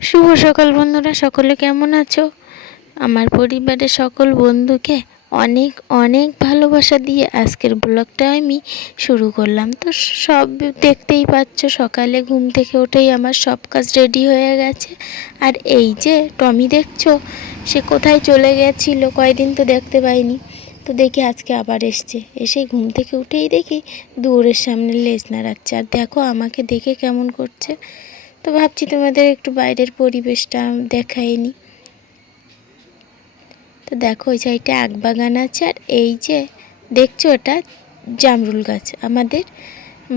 শুভ সকাল বন্ধুরা, সকলে কেমন আছো? আমার পরিবারের সকল বন্ধুকে অনেক অনেক ভালোবাসা দিয়ে আজকের ব্লগটা আমি শুরু করলাম। তো সব দেখতেই পাচ্ছ, সকালে ঘুম থেকে উঠেই আমার সব কাজ রেডি হয়ে গেছে। আর এই যে টমি দেখছ, সে কোথায় চলে গেছিল কয়দিন তো দেখতে পাইনি। তো দেখি আজকে আবার এসছে। এসে ঘুম থেকে উঠেই দেখি দূরের সামনে লেজ নাড়াচ্ছে। আর দেখো আমাকে দেখে কেমন করছে। তো ভাবছি তোমাদের একটু বাইরের পরিবেশটা দেখাইনি তো দেখো, ওই সাইডে আগ বাগান আছে আর এই যে দেখছ এটা জামরুল গাছ, আমাদের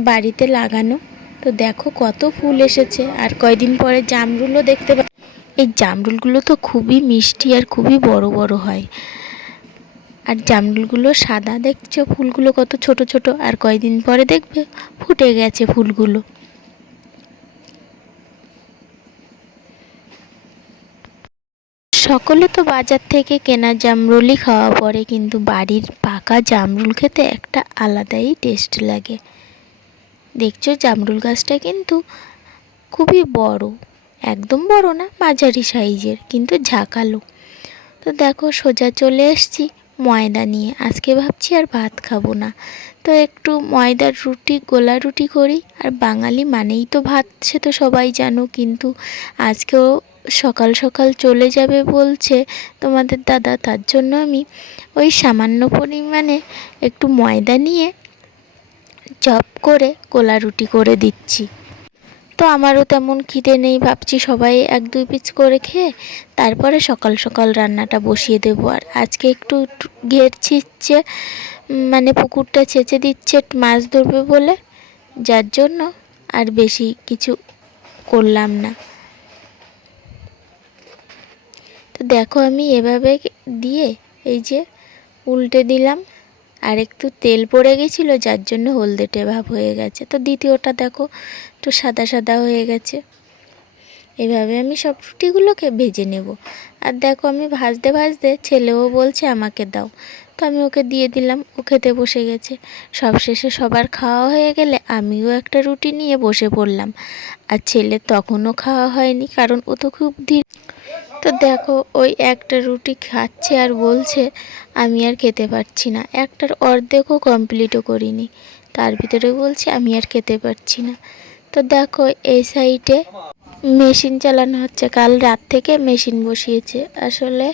বাড়িতে লাগানো। তো দেখো কত ফুল এসেছে আর কয়দিন পরে জামরুলও দেখতে পা এই জামরুলগুলো তো খুবই মিষ্টি আর খুবই বড় বড় হয়। আর জামরুলগুলো সাদা দেখছ, ফুলগুলো কত ছোট ছোট। আর কয়দিন পরে দেখবে ফুটে গেছে ফুলগুলো। সকলে তো বাজার থেকে কেনা জামরুলই খাওয়া পড়ে, কিন্তু বাড়ির পাকা জামরুল খেতে একটা আলাদাই টেস্ট লাগে। দেখছ জামরুল গাছটা কিন্তু খুবই বড়। একদম বড় না, মাঝারি সাইজের কিন্তু ঝাঁকালো। তো দেখো সোজা চলে এসছি। ময়দা নিয়ে। আজকে ভাবছি আর ভাত খাব না। তো একটু ময়দার রুটি, গোলা রুটি করি। আর বাঙালি মানেই তো ভাত, সে তো সবাই জানো। কিন্তু আজকেও সকাল সকাল চলে যাবে বলছে তোমাদের দাদা। তার জন্য আমি ওই সামান্য পরিমাণে একটু ময়দা নিয়ে চপ করে গোলা রুটি করে দিচ্ছি। তো আমারও তেমন খিদে নেই, ভাবছি সবাই এক দুই পিস করে খেয়ে তারপরে সকাল সকাল রান্নাটা বসিয়ে দেবো। আর আজকে একটু ঘের ছিঁচছে মানে পুকুরটা ছেঁচে দিচ্ছে, মাছ ধরবে বলে, যার জন্য আর বেশি কিছু করলাম না। তো দেখো আমি এভাবে দিয়ে এই যে উল্টে দিলাম। আর একটু তেল পড়ে গেছিল, যার জন্য হলদেটে ভাব হয়ে গেছে। তো দ্বিতীয়টা দেখো, একটু সাদা সাদা হয়ে গেছে। এভাবে আমি সব রুটিগুলোকে ভেজে নেব। আর দেখো, আমি ভাজতে ভাজতে ছেলেও বলছে, আমাকে দাও। তো আমি ওকে দিয়ে দিলাম, ও খেতে বসে গেছে। সব শেষে সবার খাওয়া হয়ে গেলে আমিও একটা রুটি নিয়ে বসে পড়লাম। আর ছেলে তখনও খাওয়া হয়নি, কারণ ও তো খুব ধীর তো দেখো, ওই একটা রুটি খাচ্ছে আর বলছে, আমি আর খেতে পারছি না। একটার অর্ধেকও কমপ্লিটও করিনি। তার ভিতরে বলছে, আমি আর খেতে পারছি না। তো দেখো, এই সাইডে মেশিন চালানো হচ্ছে। কাল রাত থেকে মেশিন বসিয়েছে। আসলে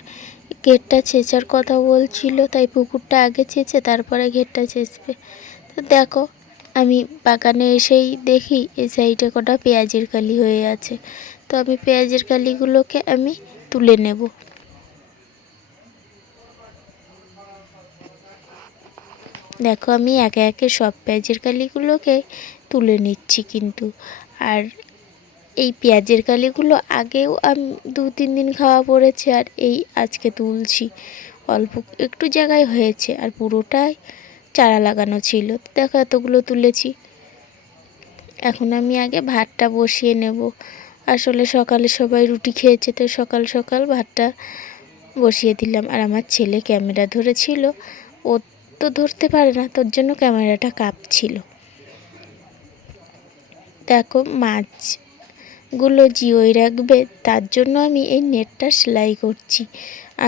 গেটটা ছেঁচার কথা বলছিল, তাই পুকুরটা আগে ছেঁচে তারপরে গেটটা ছেঁচবে। তো দেখো, আমি বাগানে এসেই দেখি, এই সাইডে কটা পেঁয়াজের কালি হয়ে আছে। তো আমি পেঁয়াজের কালিগুলোকে আমি তুলে নেব। দেখো আমি একে একে সব পেঁয়াজের কালিগুলোকে তুলে নিচ্ছি কিন্তু। আর এই পেঁয়াজের কালিগুলো আগেও আমি দু তিন দিন খাওয়া পড়েছে আর এই আজকে তুলছি। অল্প একটু জায়গায় হয়েছে আর পুরোটাই চারা লাগানো ছিল। দেখো এতগুলো তুলেছি। এখন আমি আগে ভাতটা বসিয়ে নেব। আসলে সকালে সবাই রুটি খেয়েছে, তো সকাল সকাল ভাতটা বসিয়ে দিলাম। আর আমার ছেলে ক্যামেরা ধরেছিল, ও তো ধরতে পারে না, তোর জন্য ক্যামেরাটা কাঁপছিল। দেখো মাছগুলো জিওই রাখবে, তার জন্য আমি এই নেটটা সেলাই করছি।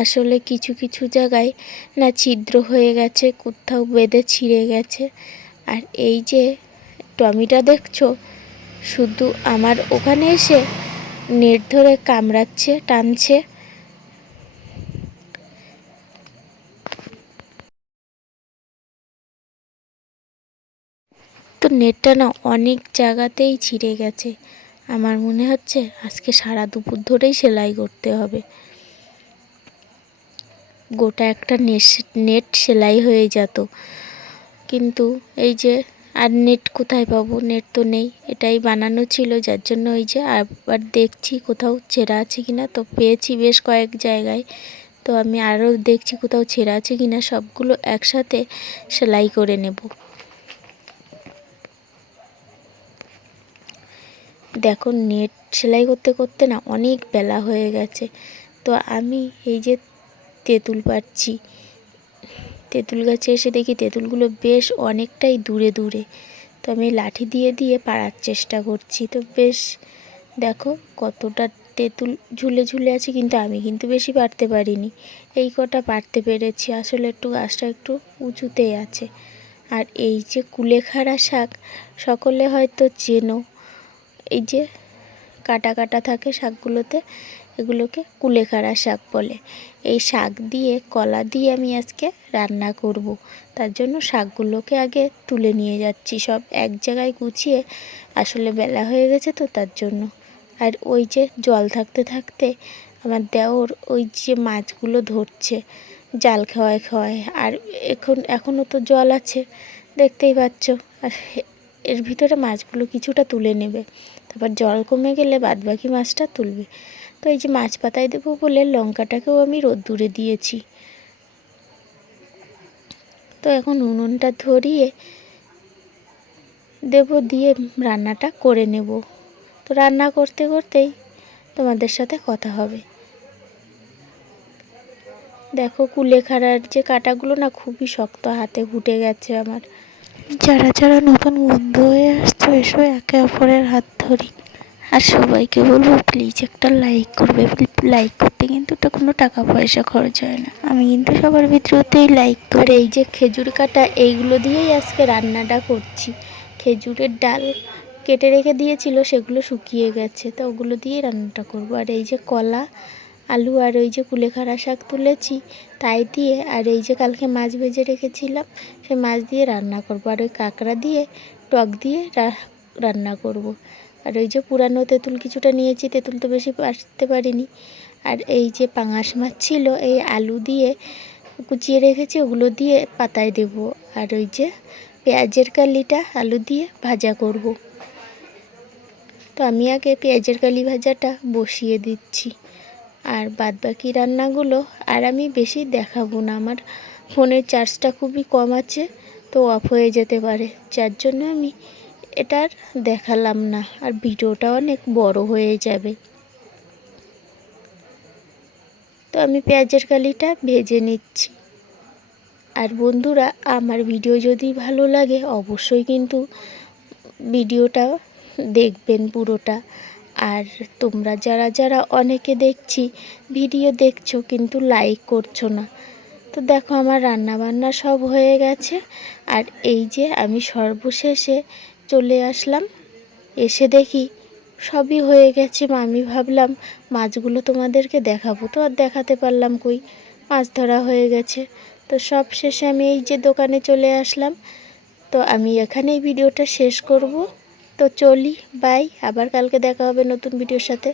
আসলে কিছু কিছু জায়গায় না ছিদ্র হয়ে গেছে, কোথাও বেঁধে ছিঁড়ে গেছে। আর এই যে টমিটা দেখছ শুধু আমার ওখানে এসে নেট ধরে কামড়াচ্ছে, টানছে। তো নেটটা না অনেক জায়গাতেই ছিঁড়ে গেছে। আমার মনে হচ্ছে আজকে সারা দুপুর ধরেই সেলাই করতে হবে। গোটা একটা নেট সেলাই হয়ে যেত। কিন্তু এই যে আর নেট কোথায় পাবো? নেট তো নেই। এটাই বানানো ছিল, যার জন্য ওই যে আবার দেখছি কোথাও ছেঁড়া আছে কি না তো পেয়েছি বেশ কয়েক জায়গায়। তো আমি আরও দেখছি কোথাও ছেঁড়া আছে কি না সবগুলো একসাথে সেলাই করে নেব। দেখো নেট সেলাই করতে করতে না অনেক বেলা হয়ে গেছে। তো আমি এই যে তেঁতুল পাচ্ছি তেঁতুল গাছে এসে দেখি তেঁতুলগুলো বেশ অনেকটাই দূরে দূরে। তো আমি লাঠি দিয়ে দিয়ে পাড়ার চেষ্টা করছি। তো বেশ, দেখো কতটা তেঁতুল ঝুলে ঝুলে আছে কিন্তু আমি কিন্তু বেশি পারতে পারিনি। এই কটা পারতে পেরেছি। আসলে একটু গাছটা একটু উঁচুতেই আছে। আর এই যে কুলেখাড়া শাক, সকলে হয়তো চেনো। এই যে কাটা কাটা থাকে শাকগুলোতে, এগুলোকে কুলেখাড়া শাক বলে। এই শাক দিয়ে, কলা দিয়ে আমি আজকে রান্না করব। তার জন্য শাকগুলোকে আগে তুলে নিয়ে যাচ্ছি। সব এক জায়গায় গুছিয়ে আসলে বেলা হয়ে গেছে তো তার জন্য। আর ওই যে জল থাকতে থাকতে আমার দেওর ওই যে মাছগুলো ধরছে, জাল খাওয়ায় খাওয়ায়। আর এখন, এখনও তো জল আছে, দেখতেই পাচ্ছ। আর এর ভিতরে মাছগুলো কিছুটা তুলে নেবে। তারপর জল কমে গেলে বাদবাকি মাছটা তুলবে। তো এই যে মাছ পাতায় দেবো বলে লঙ্কাটাকেও আমি রোদ্দুরে দিয়েছি। তো এখন উনুনটা ধরিয়ে দেব, দিয়ে রান্নাটা করে নেব। তো রান্না করতে করতেই তোমাদের সাথে কথা হবে। দেখো কুলেখাড়ার যে কাটাগুলো না খুবই শক্ত, হাতে ঘুটে গেছে আমার। যারা যারা নতুন বন্ধু হয়ে আসছো, এসো একে অপরের হাত ধরি আর সবাইকে বলব প্লিজ একটা লাইক করবে। লাইক করতে কিন্তু ওটা কোনো টাকা পয়সা খরচ হয় না। আমি কিন্তু সবার ভিতরতেই লাইক করি। এই যে খেজুর কাটা, এইগুলো দিয়েই আজকে রান্নাটা করছি। খেজুরের ডাল কেটে রেখে দিয়েছিল, সেগুলো শুকিয়ে গেছে, তো ওগুলো দিয়েই রান্নাটা করব। আর এই যে কলা আলু আর ওই যে কুলেখাড়া শাক তুলেছি, তাই দিয়ে আর এই যে কালকে মাছ ভেজে রেখেছিলাম, সে মাছ দিয়ে রান্না করব আর ওই কাঁকড়া দিয়ে, টক দিয়ে রান্না করব। আর ওই যে পুরানো তেঁতুল কিছুটা নিয়েছি, তেঁতুল তো বেশি আসতে পারিনি আর এই যে পাঙাশ মাছ ছিল, এই আলু দিয়ে কুচিয়ে রেখেছি, ওগুলো দিয়ে পাতায় দেব আর ওই যে পেঁয়াজের কালিটা আলু দিয়ে ভাজা করব। তো আমি আগে পেঁয়াজের কালি ভাজাটা বসিয়ে দিচ্ছি আর বাদবাকি রান্নাগুলো আর আমি বেশি দেখাবো না। আমার ফোনের চার্জটা খুবই কম আছে, তো অফ হয়ে যেতে পারে। যার জন্য আমি এটার দেখালাম না, আর ভিডিওটা অনেক বড় হয়ে যাবে। তো আমি পেঁয়াজের কালিটা ভেজে নিচ্ছি। আর বন্ধুরা, আমার ভিডিও যদি ভালো লাগে, অবশ্যই কিন্তু ভিডিওটা দেখবেন পুরোটা। আর তোমরা যারা যারা অনেকে দেখছি, ভিডিও দেখছ কিন্তু লাইক করছ না। তো দেখো আমার রান্না বান্না সব হয়ে গেছে। আর এই যে আমি সর্বশেষে চলে আসলাম। এসে দেখি সবই হয়ে গেছে। আমি ভাবলাম মাছগুলো তোমাদেরকে দেখাবো। তো আর দেখাতে পারলাম কই? মাছ ধরা হয়ে গেছে। তো সব শেষে আমি এই যে দোকানে চলে আসলাম। তো আমি এখানেই ভিডিওটা শেষ করব। তো চলি বাই আবার কালকে দেখা হবে নতুন ভিডিওর সাথে।